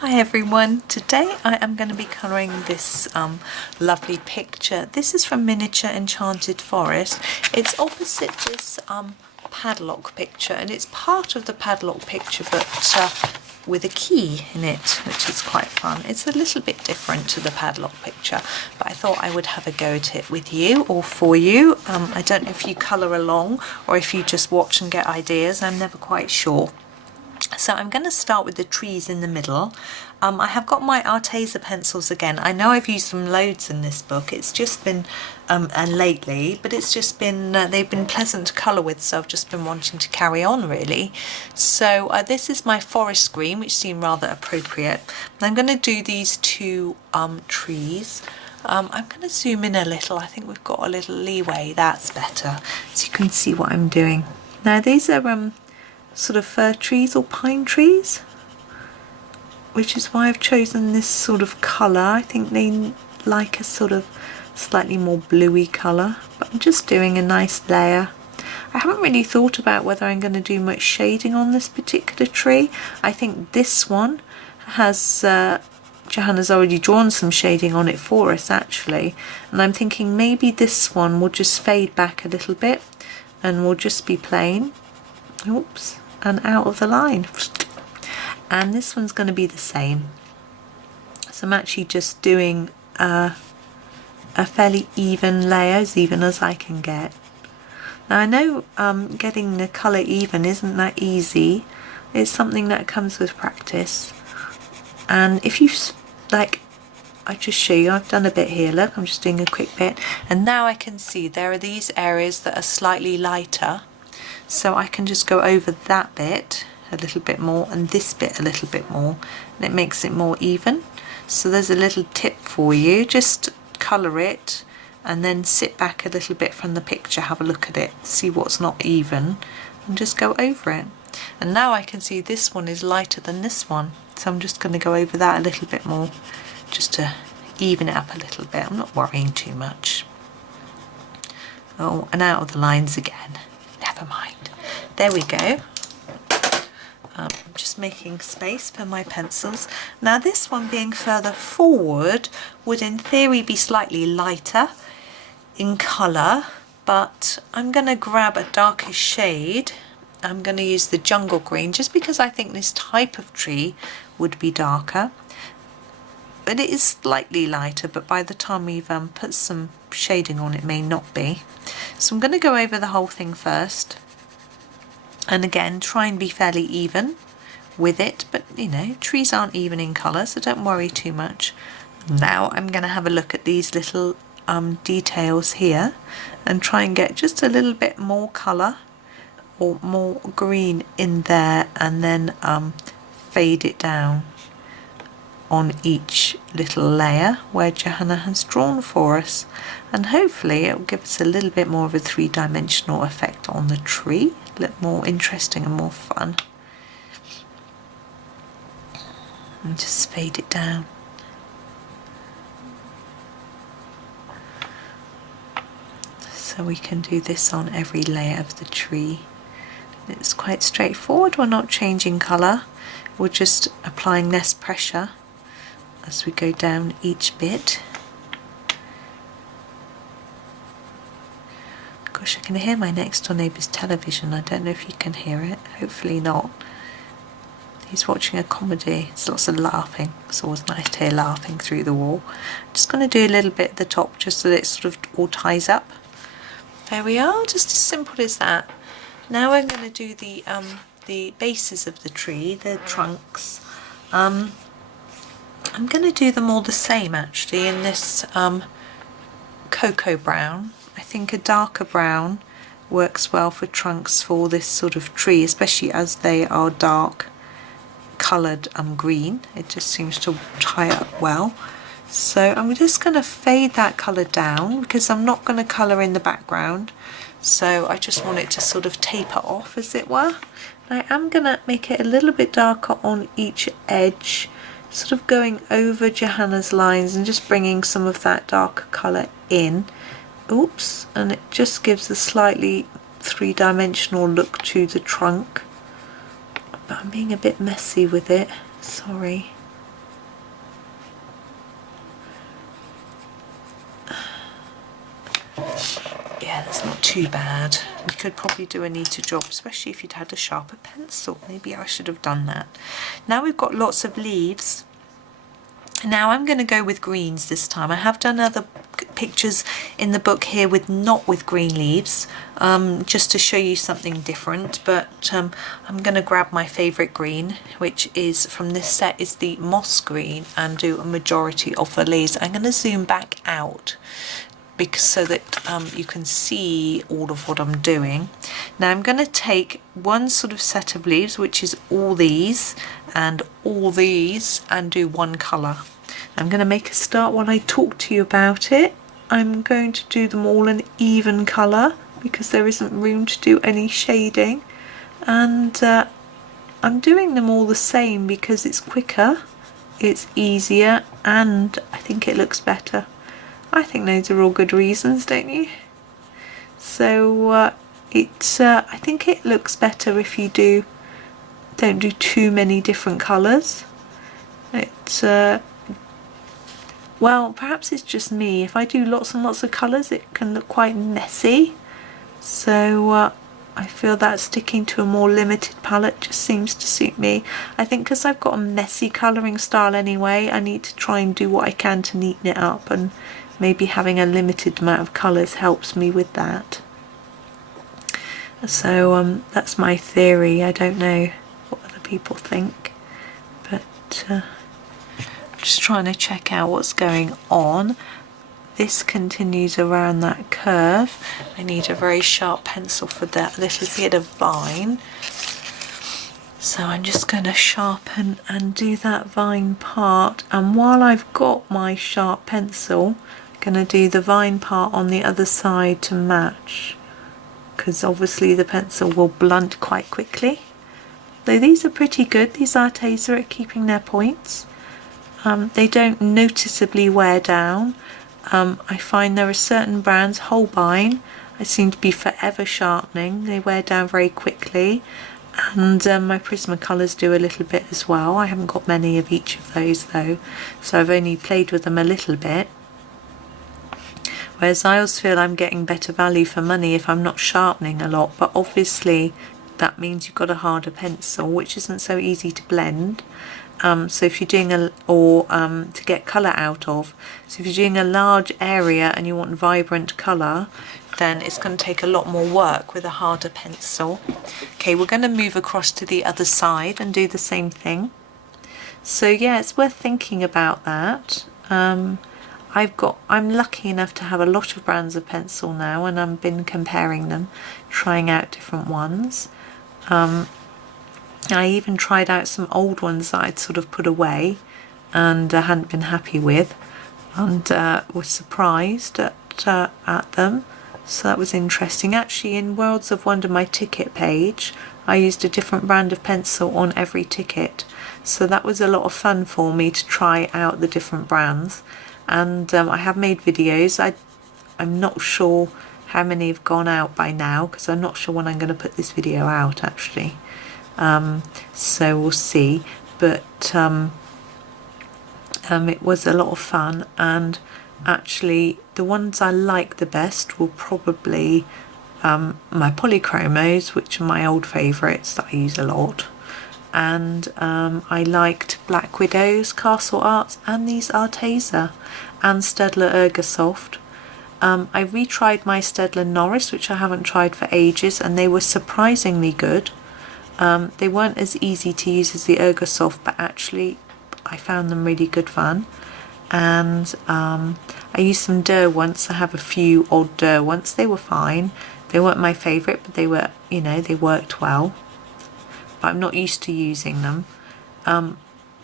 Hi everyone, today I am going to be colouring this lovely picture. This is from Miniature Enchanted Forest. It's opposite this padlock picture, and it's part of the padlock picture but with a key in it, which is quite fun. It's a little bit different to the padlock picture, but I thought I would have a go at it with you or for you. I don't know if you colour along or if you just watch and get ideas. I'm never quite sure. So I'm going to start with the trees in the middle. I have got my Arteza pencils again. I know I've used them loads in this book. It's just been, and lately, but it's just been, they've been pleasant to colour with, so I've just been wanting to carry on really. So this is my forest green, which seemed rather appropriate. And I'm going to do these two trees. I'm going to zoom in a little. I think we've got a little leeway. That's better, so you can see what I'm doing. Now these are sort of fir trees or pine trees, which is why I've chosen this sort of colour. I think they like a sort of slightly more bluey colour, but I'm just doing a nice layer. I haven't really thought about whether I'm going to do much shading on this particular tree. I think this one has Johanna's already drawn some shading on it for us actually, and I'm thinking maybe this one will just fade back a little bit and will just be plain. Oops. And out of the line, and this one's going to be the same. So I'm actually just doing a fairly even layer, as even as I can get. Now I know getting the colour even isn't that easy. It's something that comes with practice, and if you like, I just show you, I've done a bit here, look, I'm just doing a quick bit, and now I can see there are these areas that are slightly lighter. So I can just go over that bit a little bit more and this bit a little bit more, and it makes it more even. So there's a little tip for you, just colour it and then sit back a little bit from the picture, have a look at it, see what's not even, and just go over it. And now I can see this one is lighter than this one, so I'm just going to go over that a little bit more just to even it up a little bit. I'm not worrying too much. Oh, and out of the lines again. Never mind. There we go. I'm just making space for my pencils. Now this one being further forward would in theory be slightly lighter in colour, but I'm going to grab a darker shade. I'm going to use the jungle green just because I think this type of tree would be darker. But it is slightly lighter, but by the time we've put some shading on it may not be. So I'm going to go over the whole thing first. And again, try and be fairly even with it, but you know, trees aren't even in colour, so don't worry too much. Now I'm going to have a look at these little details here and try and get just a little bit more colour or more green in there, and then fade it down on each little layer where Johanna has drawn for us, and hopefully it will give us a little bit more of a three-dimensional effect on the tree, a little more interesting and more fun. And just fade it down. So we can do this on every layer of the tree. It's quite straightforward. We're not changing colour, we're just applying less pressure as we go down each bit. Gosh, I can hear my next door neighbour's television. I don't know if you can hear it, hopefully not. He's watching a comedy, there's lots of laughing. It's always nice to hear laughing through the wall. I'm just going to do a little bit at the top just so that it sort of all ties up. There we are, just as simple as that. Now I'm going to do the bases of the tree, the trunks. I'm going to do them all the same actually in this cocoa brown. I think a darker brown works well for trunks for this sort of tree, especially as they are dark coloured green. It just seems to tie up well. So I'm just going to fade that colour down because I'm not going to colour in the background. So I just want it to sort of taper off, as it were. I am going to make it a little bit darker on each edge, sort of going over Johanna's lines and just bringing some of that darker colour in. Oops, and it just gives a slightly three-dimensional look to the trunk. But I'm being a bit messy with it, sorry. too bad. You could probably do a neater job, especially if you'd had a sharper pencil. Maybe I should have done that. Now we've got lots of leaves. Now I'm going to go with greens this time. I have done other pictures in the book here with not with green leaves, just to show you something different, but I'm going to grab my favourite green, which is from this set, is the moss green, and do a majority of the leaves. I'm going to zoom back out because so that you can see all of what I'm doing. Now I'm going to take one sort of set of leaves, which is all these, and do one colour. I'm going to make a start while I talk to you about it. I'm going to do them all an even colour because there isn't room to do any shading, and I'm doing them all the same because it's quicker, it's easier, and I think it looks better. I think those are all good reasons, don't you? So I think it looks better if you don't do too many different colours. Well, perhaps it's just me. If I do lots and lots of colours, it can look quite messy. So I feel that sticking to a more limited palette just seems to suit me. I think because I've got a messy colouring style anyway, I need to try and do what I can to neaten it up, and maybe having a limited amount of colours helps me with that. So that's my theory. I don't know what other people think, but just trying to check out what's going on. This continues around that curve. I need a very sharp pencil for that little bit of vine. So I'm just going to sharpen and do that vine part. And while I've got my sharp pencil, I'm going to do the vine part on the other side to match, because obviously the pencil will blunt quite quickly. Though these are pretty good, these Arteza, at keeping their points. They don't noticeably wear down. I find there are certain brands, Holbein, I seem to be forever sharpening. They wear down very quickly, and my Prismacolors do a little bit as well. I haven't got many of each of those though, so I've only played with them a little bit. Whereas I always feel I'm getting better value for money if I'm not sharpening a lot, but obviously that means you've got a harder pencil, which isn't so easy to blend. So if you're doing to get colour out of, so if you're doing a large area and you want vibrant colour, then it's going to take a lot more work with a harder pencil. Okay, we're going to move across to the other side and do the same thing. So yeah, it's worth thinking about that. I'm lucky enough to have a lot of brands of pencil now, and I've been comparing them, trying out different ones. I even tried out some old ones that I'd sort of put away and hadn't been happy with, and was surprised at them. So that was interesting. Actually, in Worlds of Wonder, my ticket page, I used a different brand of pencil on every ticket. So that was a lot of fun for me to try out the different brands. And I have made videos. I'm not sure how many have gone out by now, because I'm not sure when I'm going to put this video out actually. So we'll see, but it was a lot of fun, and actually the ones I like the best were probably my polychromos, which are my old favourites that I use a lot, and I liked Black Widow's Castle Arts and these Arteza and Staedtler Ergosoft. I retried my Staedtler Noris, which I haven't tried for ages, and they were surprisingly good. They weren't as easy to use as the Ergosoft, but actually I found them really good fun. And I used some Derwents. I have a few odd Derwents. They were fine. They weren't my favourite, but they were, they worked well. But I'm not used to using them.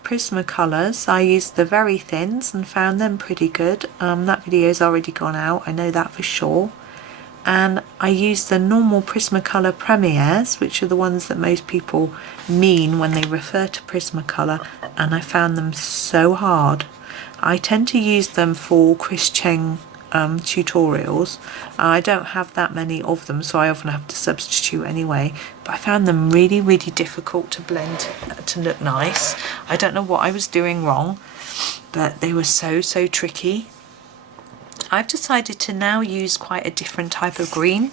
Prismacolors, I used the very thins and found them pretty good. That video's already gone out, I know that for sure. And I used the normal Prismacolor Premiers, which are the ones that most people mean when they refer to Prismacolor, and I found them so hard. I tend to use them for Chris Cheng tutorials. I don't have that many of them, so I often have to substitute anyway, but I found them really, really difficult to blend to look nice. I don't know what I was doing wrong, but they were so tricky. I've decided to now use quite a different type of green.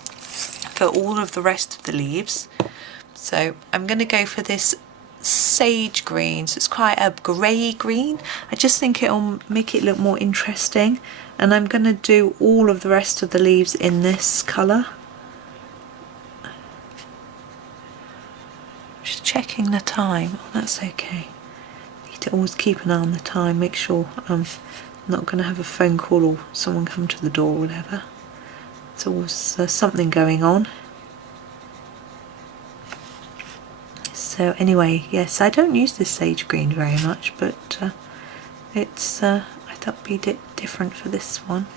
for all of the rest of the leaves. So I'm going to go for this sage green, so it's quite a grey green. I just think it'll make it look more interesting, and I'm going to do all of the rest of the leaves in this colour. Just checking the time. Oh, that's okay. Need to always keep an eye on the time, make sure I'm not going to have a phone call or someone come to the door or whatever. There's always something going on. So anyway, yes, I don't use this sage green very much, but it's I thought it'd be different for this one.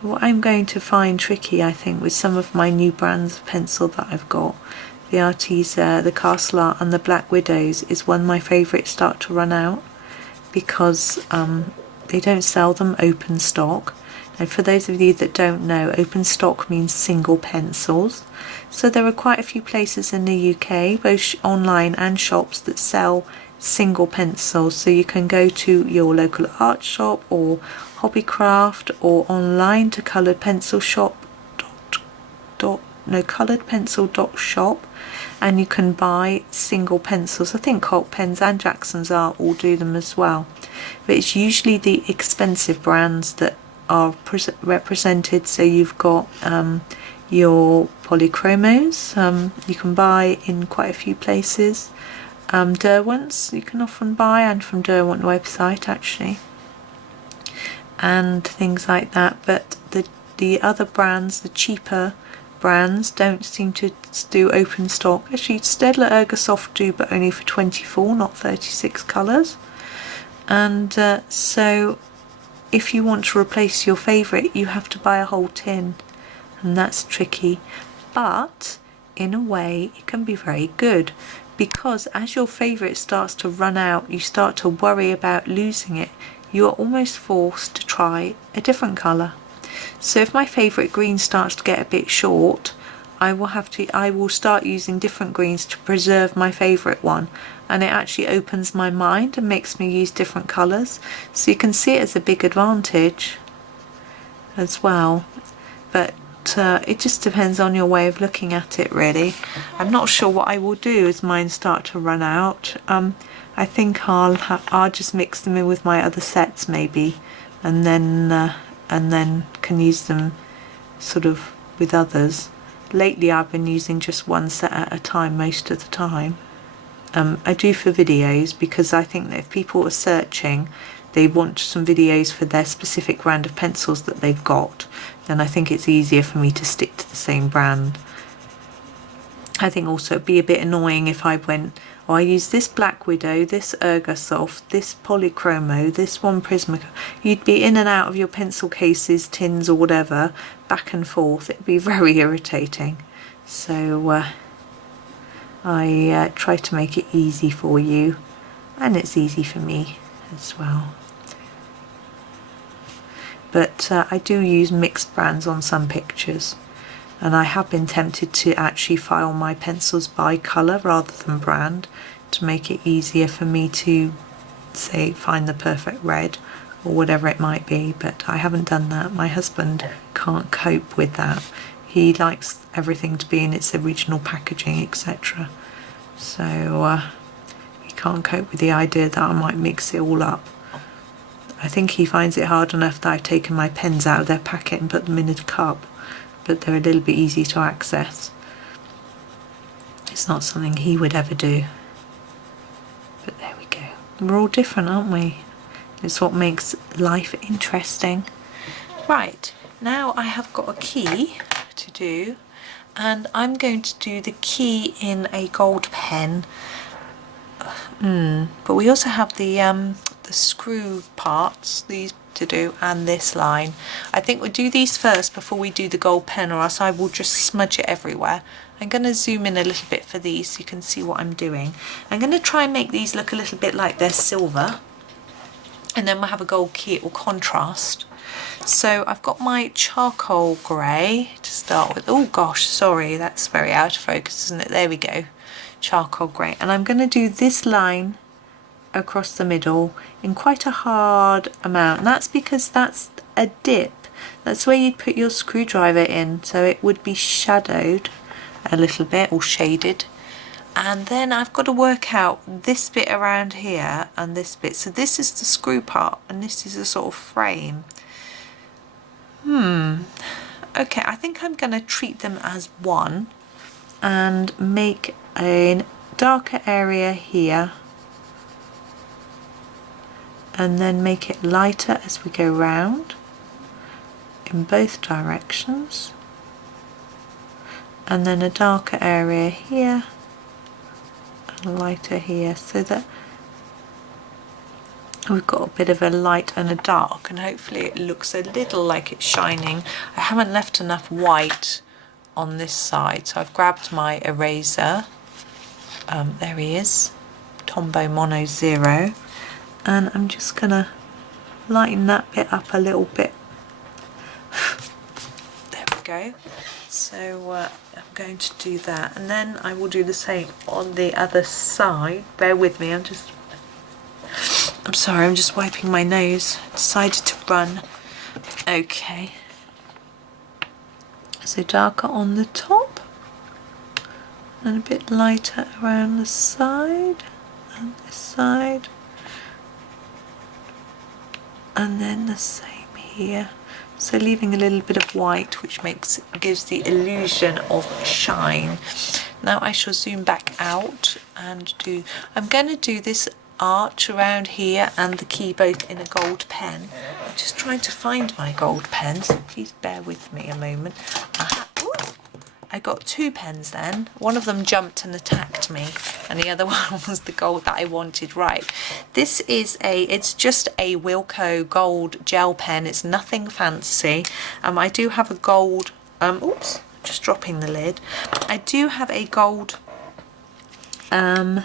What I'm going to find tricky, I think, with some of my new brands of pencil that I've got, the Arteza, the Castle Art and the Black Widows, is when my favourites start to run out, because they don't sell them open stock. And for those of you that don't know, open stock means single pencils. So there are quite a few places in the UK, both online and shops, that sell single pencils. So you can go to your local art shop or Hobbycraft, or online to colouredpencil.shop, and you can buy single pencils. I think Colt Pens and Jackson's Art all do them as well. But it's usually the expensive brands that are represented. So you've got your polychromos, you can buy in quite a few places. Derwents you can often buy, and from Derwent website actually, and things like that. But the other brands, the cheaper brands, don't seem to do open stock. Actually, Staedtler Ergosoft do, but only for 24, not 36 colours. And so if you want to replace your favourite, you have to buy a whole tin, and that's tricky. But in a way it can be very good, because as your favourite starts to run out, you start to worry about losing it. You are almost forced to try a different colour. So if my favourite green starts to get a bit short, I will start using different greens to preserve my favourite one, and it actually opens my mind and makes me use different colours. So you can see it as a big advantage as well. But it just depends on your way of looking at it, really. I'm not sure what I will do as mine start to run out. I think I'll just mix them in with my other sets maybe, and then can use them sort of with others. Lately I've been using just one set at a time most of the time. I do for videos, because I think that if people are searching, they want some videos for their specific brand of pencils that they've got, then I think it's easier for me to stick to the same brand. I think also it'd be a bit annoying if I went, oh, I use this Black Widow, this Ergosoft, this Polychromo, this one Prismacolor. You'd be in and out of your pencil cases, tins or whatever, back and forth. It'd be very irritating. So I try to make it easy for you, and it's easy for me as well. But I do use mixed brands on some pictures, and I have been tempted to actually file my pencils by colour rather than brand, to make it easier for me to, say, find the perfect red or whatever it might be. But I haven't done that. My husband can't cope with that. He likes everything to be in its original packaging, etc. So he can't cope with the idea that I might mix it all up. I think he finds it hard enough that I've taken my pens out of their packet and put them in a cup, but they're a little bit easy to access. It's not something he would ever do. But there we go. We're all different, aren't we? It's what makes life interesting. Right, now I have got a key to do, and I'm going to do the key in a gold pen. But we also have the screw parts, these to do, and this line. I think we'll do these first before we do the gold pen, or else I will just smudge it everywhere. I'm going to zoom in a little bit for these so you can see what I'm doing. I'm going to try and make these look a little bit like they're silver, and then we'll have a gold key, it will contrast. So I've got my charcoal grey to start with. Oh gosh, sorry, that's very out of focus, isn't it? There we go, charcoal grey. And I'm going to do this line across the middle in quite a hard amount, and that's because that's a dip That's where you'd put your screwdriver in, so it would be shadowed a little bit or shaded. And then I've got to work out this bit around here and this bit. So this is the screw part and this is a sort of frame. Okay, I think I'm going to treat them as one and make a darker area here and then make it lighter as we go round in both directions, and then a darker area here and lighter here, so that we've got a bit of a light and a dark, and hopefully it looks a little like it's shining. I haven't left enough white on this side, so I've grabbed my eraser. There he is, Tombow Mono 0, and I'm just gonna lighten that bit up a little bit. There we go. So I'm going to do that, and then I will do the same on the other side. Bear with me, I'm sorry, I'm just wiping my nose. Decided to run. Okay. So darker on the top and a bit lighter around the side and this side. And then the same here. So leaving a little bit of white, which gives the illusion of shine. Now I shall zoom back out and I'm going to do this arch around here and the key both in a gold pen. I'm just trying to find my gold pen, so please bear with me a moment. I got two pens then. One of them jumped and attacked me, and the other one was the gold that I wanted. Right, this is it's just a Wilko gold gel pen. It's nothing fancy. I do have a gold, oops, just dropping the lid. I do have a gold, what am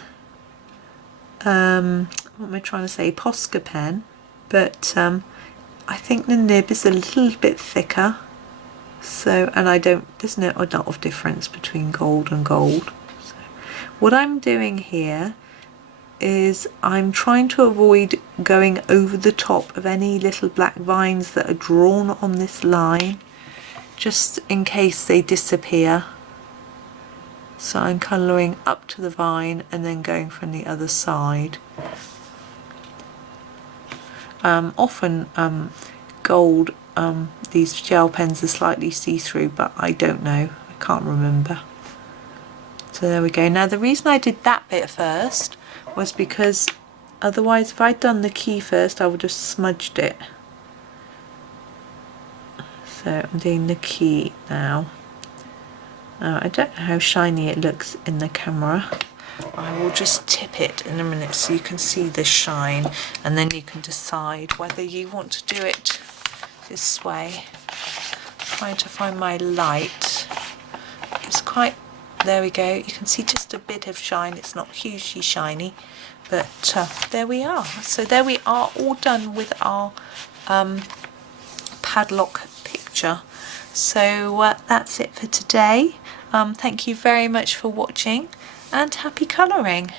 I trying to say, Posca pen, but I think the nib is a little bit thicker. So, and there's not a lot of difference between gold and gold. So, what I'm doing here is I'm trying to avoid going over the top of any little black vines that are drawn on this line, just in case they disappear. So I'm colouring up to the vine and then going from the other side. Often gold, these gel pens are slightly see-through, but I don't know, I can't remember. So there we go. Now the reason I did that bit first was because otherwise if I'd done the key first I would have smudged it. So I'm doing the key now. I don't know how shiny it looks in the camera. I will just tip it in a minute so you can see the shine, and then you can decide whether you want to do it this way. Trying to find my light. It's quite, there we go, you can see just a bit of shine. It's not hugely shiny, but there we are. So there we are, all done with our padlock picture. So that's it for today. Thank you very much for watching and happy colouring.